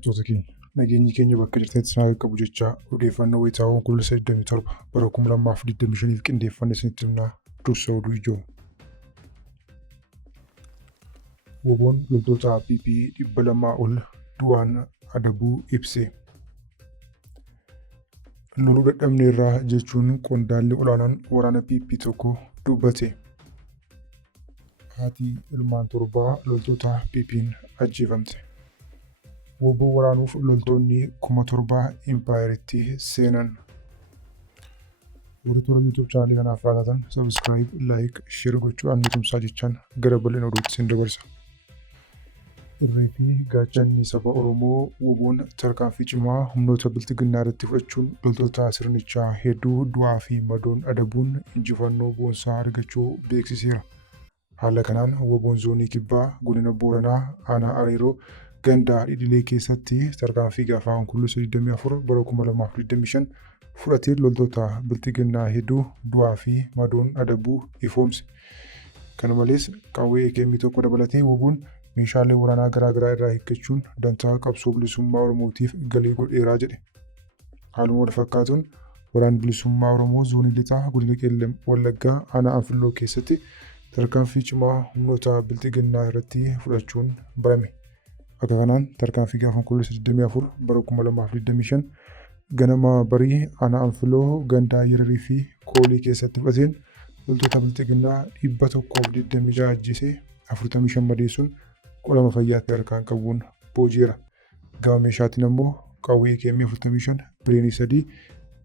Hordoftoota keenya nageenyi keenya bakka jirtanitti isin haa qaqqabu jechaa odeeffannoo wayitaawwan Onkoloolessa 27 bara 2025 qindeeffannee isinitti himnaa. Dursa oduu ijoo. WBO'n loltoota PP 200 ol du'aan adabuu ibse. Loluu dadhabneerraa jechuun qondaalli olaanaan waraana PP tokko dubbate. Haati ilmaan torbaa loltoota PP'n ajjeefamte. WBO waraanuuf loltoonni 7,000 impaayeritti seenan. Warri toora YouTube chaanalii kanaaf raawwatan subscribe, like, share gochuudhaan nu tumsaa jechaan gara bal'ina oduutti isin dabarsa. Irree fi gaachanni saba Oromoo WBO'n tarkaanfii cimaa humnoota bilxiginnaa irratti fudhachuun loltoota sirnichaa hedduu du'aa fi madoon adabuun injifannoo boonsaa argachuu beeksiseera. Haala kanaan WBO'n zoonii kibbaa godina Booranaa aanaa Areeroo ganda Dhidilee keessatti tarkaanfii gaafa Onkoloolessa 24 bara 2025 fudhatee loltoota bilxiginnaa hedduu du'aa fi madoon adabuu ifoomse. Kana malees qawwee AKM tokko dabalatee WBO'n meeshaalee waraanaa garaagaraa irraa hiikkachuun dantaa qabsoo bilisummaa Oromootiif galii godheeraa jedhe. Haaluma wal fakkaatuun waraanni bilisummaa Oromoo zoonii lixaa godina Qeellam Wallaggaa aanaa Anfilloo keessatti tarkaanfii cimaa humnoota bilxiginnaa irratti fudhachuun barame. Akka kanaan tarkaanfii gaafa Onkoloolessa 24 bara 2025 ganama barii aanaa Anfilloo ganda Yererii fi Koolii keessatti fudhateen loltoota bilxiginnaa 126 ajjeesee 45 madeessuun qolama fayyaatti harkaan qabuun booji'eera. Gama meeshaatiin ammoo qawwee AKM 45, bireenii 3,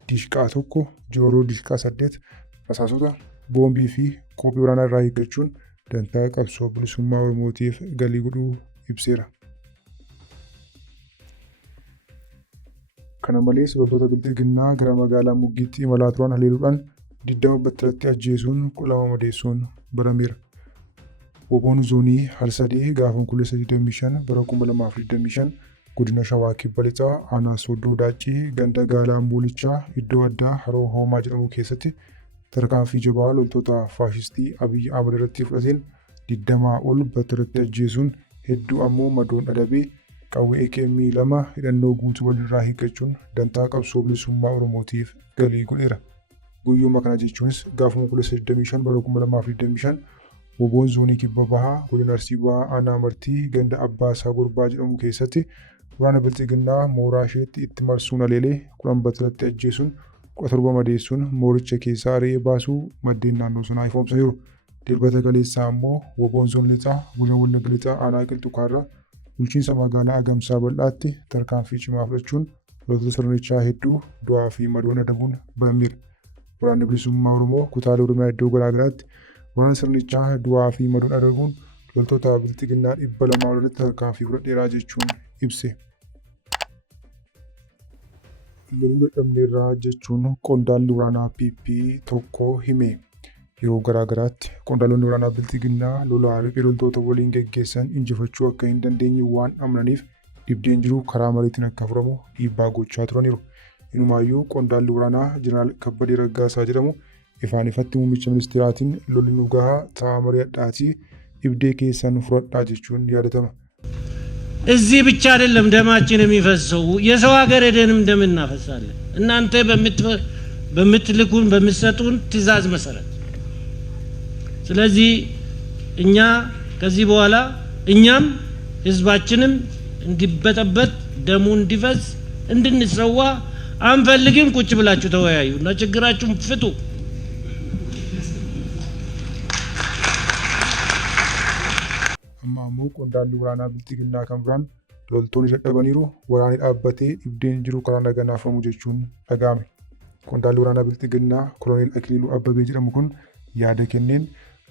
diishqaa 1, jooroo diishqaa 8, rasaasota, boombii fi qophii waraanaa irraa hiikkachuun dantaa qabsoo bilisummaa Oromootiif galii godhuu ibseera. Kana malees loltoota bilxiginnaa gara magaalaa Muggiitti imalaa turan haleeluudhaan 20 battalatti ajjeesuun qolama madeessuun barameera. WBO'n zoonii Harsadee gaafa Onkoloolessa 25 bara 2025 godina Shawaa Kibba Lixaa aanaa Sooddoo Daaccii ganda Gaalaa Muulichaa iddoo addaa Haroo Hoomaa jedhamu keessatti tarkaanfii jabaa loltoota faashistii Abiyyi Ahmad irratti fudhateen 20 ol battalatti ajjeesuun hedduu ammoo madoon adabee qawwee AKM 2 hidhannoo guutuu walirraa hiikkachuun dantaa qabsoo bilisummaa Oromootiif galii godheera. Guyyuma kana jechuunis gaafa Onkoloolessa 25 bara 2025 WBO'n zoonii kibba bahaa godina Arsii Bahaa aanaa Martii ganda Abbaasaa Gurbaa jedhamu keessatti waraana bilxiginnaa mooraa isheetti itti marsuun haleelee 10 battalatti ajjeesuun 17 madeessuun mooricha keessaa ari'ee baasuu maddeen naannoo sanaa ifoomsaniiru. Dilbata kaleessaa ammoo WBO'n zoonii lixaa godina Wallagga lixaa aanaa Qilxukaarraa bulchiinsa magaalaa Agamsaa bal'aatti tarkaanfii cimaa fudhachuun loltoota sirnichaa hedduu du'aa fi madoon adabuun barameera. Waraanni bilisummaa Oromoo kutaalee Oromiyaa iddoo garaagaraatti waraana sirnichaa du'aa fi madoon adabuun loltoota bilxiginnaa 200 olitti tarkaanfii fudhateeraa jechuun ibse. Loluu dadhabneerraa jechuun qondaalli waraanaa PP tokko hime. Yeroo garaagaraatti qondaalonni waraanaa bilxiginnaa lolaa riphee loltoota waliin geggeessan injifachuu akka hin dandeenye waan amananiif dhibdeen jiru karaa mariitiin akka furamu dhiibbaa gochaa turaniiru. Inumaayyuu qondaalli waraanaa Jeneraal Kabbadee Raggaasaa jedhamu ifaan ifatti muummicha ministeeraatiin lolli nu gahaa ta'aa mari'adhaatii dhibdee keessan furadhaa jechuun yaadatama. እዚህ ብቻ አይደለም ደማችን የሚፈሰው የሰው ሀገር ሄደንም ደም እናፈሳለን እናንተ በምትልኩን በምትሰጡን ትዕዛዝ መሰረት። ስለዚህ እኛ ከዚህ በኋላ እኛም ህዝባችንም እንዲበጠበጥ ደሙ እንዲፈስ እንድንሰዋ አንፈልግም። ቁጭ ብላችሁ ተወያዩ እና ችግራችሁን ፍቱ። Ammoo qondaalli waraanaa bilxiginnaa kan biraan loltoonni dadhabaniiru waraanni dhaabbatee dhibdeen jiru karaa nagaan hafamu jechuun dhaga'ame. Qondaalli waraanaa bilxiginnaa Koloneel Akiliiluu Abbabee jedhamu kun yaada kenneen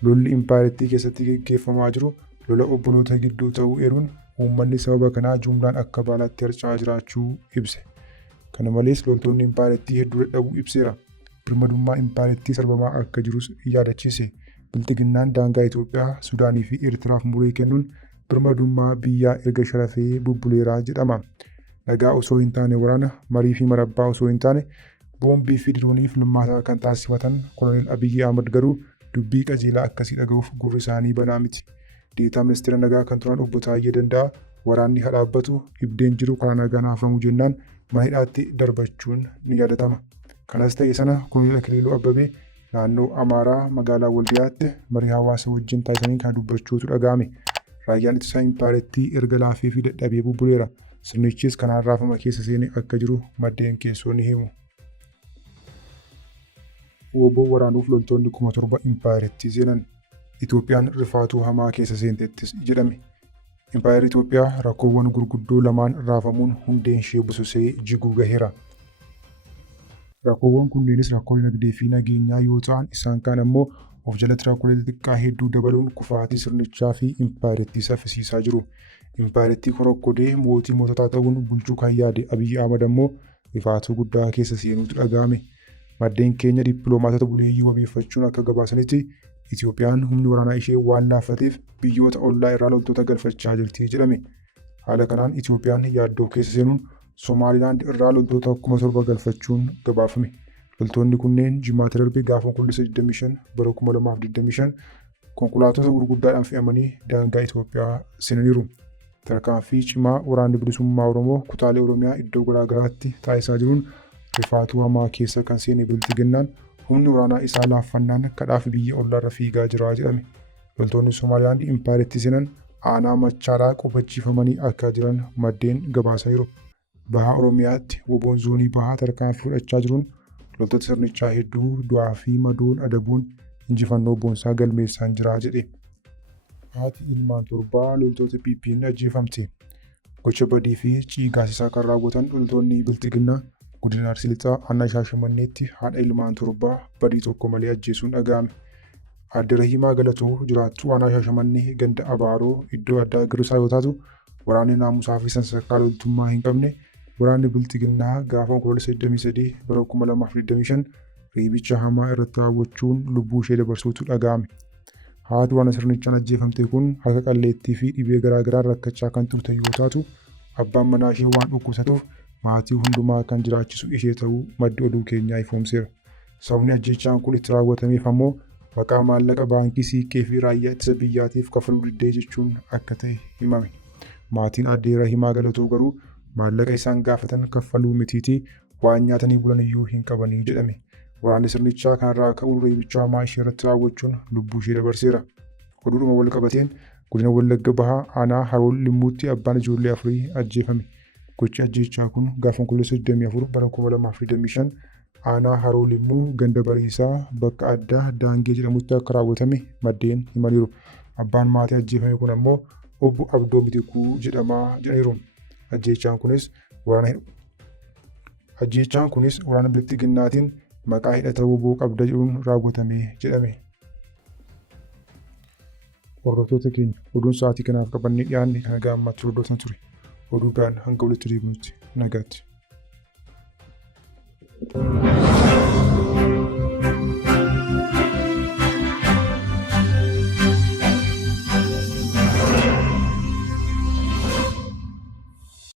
lolli impaayeritti keessatti gaggeeffamaa jiru lola obboloota gidduu ta'uu eeruun uummanni sababa kanaa jumlaan akka baalaatti harca'aa jiraachuu ibse. Kana malees loltoonni impaayeritti hedduu dadhabuu ibseera. Birmadummaa impaayeritti sarbamaa akka jirus yaadachiise. Bilxiginnaan daangaa Itoophiyaa, Sudaanii fi Eertiraaf muree kennuun birmadummaa biyyaa erga sharafee bubbuleeraa jedhama. Nagaa osoo hin taane waraana marii fi marabbaa osoo hin taane boombii fi diroonii filmaataa kan taasifatan Koloneel Abiyyi Ahmad garuu dubbii qajeelaa akkasii dhaga'uuf gurri isaanii banaa miti. Deetaa ministeera nagaa kan turan obbo Taayyee Danda'a waraanni haa dhaabbatu, dhibdeen jiru karaa nagaan haafamu jennaan mana hidhaatti darbachuun ni yaadatama. Kanas ta'e sana Koloneel Akiliiluu Abbabee naannoo Amaaraa magaalaa Waldiyaatti marii hawaasa wajjin taasisanii kan dubbachuutu dhaga'ame. Raayyaan ittisa Impaarettii erga laafee fi dadhabee bubbuleera. Sirnichis kanaan raafama keessa seenee akka jiru maddeen keessoo ni himu. Woboo waraanuuf loltoonni 7,000 Impaarettii seenan. Itoophiyaan rifaatuu hamaa keessa seentettis jedhame. Impaayerri Itoophiyaa rakkoowwan gurguddoo lamaan raafamuun hundeen ishee bususee jiguu gaheera. Rakkoowwan kunneenis rakkoo dinagdee fi nageenyaa yoo ta'an, isaan kaan ammoo of jalatti rakkoolee xixiqqaa hedduu dabaluun kufaatii sirnichaa fi Impaarettii saffisiisaa jiru. Impaarettii korokkodee mootii moototaa ta'uun bulchuu kan yaade Abiyyi Ahmad ammoo rifaatuu guddaa keessa seenuutu dhaga'ame. Maddeen keenya dippiloomaatota buleeyyii wabeeffachuun akka gabaasanitti Itoophiyaan humni waraanaa ishee waan laaffateef biyyoota ollaa irraa loltoota galfachaa jirti jedhame. Haala kanaan Itoophiyaan yaaddoo keessa seenuun Somaalilaand irraa loltoota 7,000 galfachuun gabaafame. Loltoonni kunneen jimaata darbe gaafa 25 bara 2025 konkolaattota gurguddaadhaan fe'amanii daangaa Itoophiyaa seenaniiru. Tarkaanfii cimaa waraanni bilisummaa Oromoo kutaalee Oromiyaa iddoo garaa garaatti taasisaa jiruun rifaatuu hamaa keessa kan seene Bilxiginnaan humni waraanaa isaa laaffannaan kadhaaf biyya ollaarra fiigaa jira jedhame. Loltoonni Somaalilaand Impaarettii seenan aanaa Machaaraa qubachiifamanii akka jiran maddeen gabaasaniiru. Bahaa Oromiyaatti woboon zoonii bahaa tarkaanfii fudhachaa jiruun loltoota sirnichaa hedduu du'aa fi madoon adabuun injifannoo boonsaa galmeessaan jira jedhe. Haati ilmaan torbaa loltoota PP'n ajjeefamte. Gocha badii fi ciigaasisaa kan raawwatan loltoonni Bilxiginnaa godina Arsii Lixaa aanaa Shaashamanneetti haadha ilmaan torbaa badii tokko malee ajjeesuun dhaga'ame. Aadde Rahimaa Galatoo jiraattuu aanaa Shaashamannee ganda Abaaroo iddoo addaa Girsaa yoo taatu, waraanni naamusaa fi sansakkaa loltummaa hin qabne waraanni Bilxiginnaa gaafa 23 bara 2025 reebicha hamaa irratti raawwachuun lubbuu ishee dabarsuutu dhaga'ame. Haati waan sirnichaan ajjeefamte kun harka qalleettii fi dhibee garaa garaan rakkachaa kan turte yoo taatu, abbaan manaa ishee waan dhukkubsatuuf maatii hundumaa kan jiraachisu ishee ta'uu maddi oduu keenyaa ifoomseera. Sababni ajjechaan kun itti raawwatameef ammoo maqaa maallaqa baankii siiqqee fi raayyaa ittisa biyyaatiif kafaluu diddee jechuun akka ta'e himame. Maatiin aadde Rahimaa Galatoo garuu maallaqa isaan gaafatan kaffaluu mitiitii waan nyaatanii bulan iyyuu hin qabanii jedhame. Waraanni sirnichaa kanarraa ka'uun reebicha hamaa ishee irratti raawwachuun lubbuu ishee dabarseera. Oduudhuma wal qabateen godina Wallagga Bahaa aanaa Haroo Limmuutti abbaan ijoollee 4 ajjeefame. Gochi ajjechaa kun gaafa 24 bara 2025 aanaa Haroo Limmuu ganda Bariisaa bakka addaa Daangee jedhamutti akka raawwatame maddeen himaniiru. Abbaan maatii ajjeefame kun ammoo obbo Abdoo Mitikuu jedhamaa jedhaniiru. Ajjechaan kunis waraana Bilxiginnaatiin maqaa hidhata woboo qabda jedhuun raawwatame jedhame. Hordoftoota keenya oduun sa'aatii kanaaf qabannee dhiyaanne kan gammachuu hordoftan ture. Oduu biraan hanga walitti deebinutti nagaatti.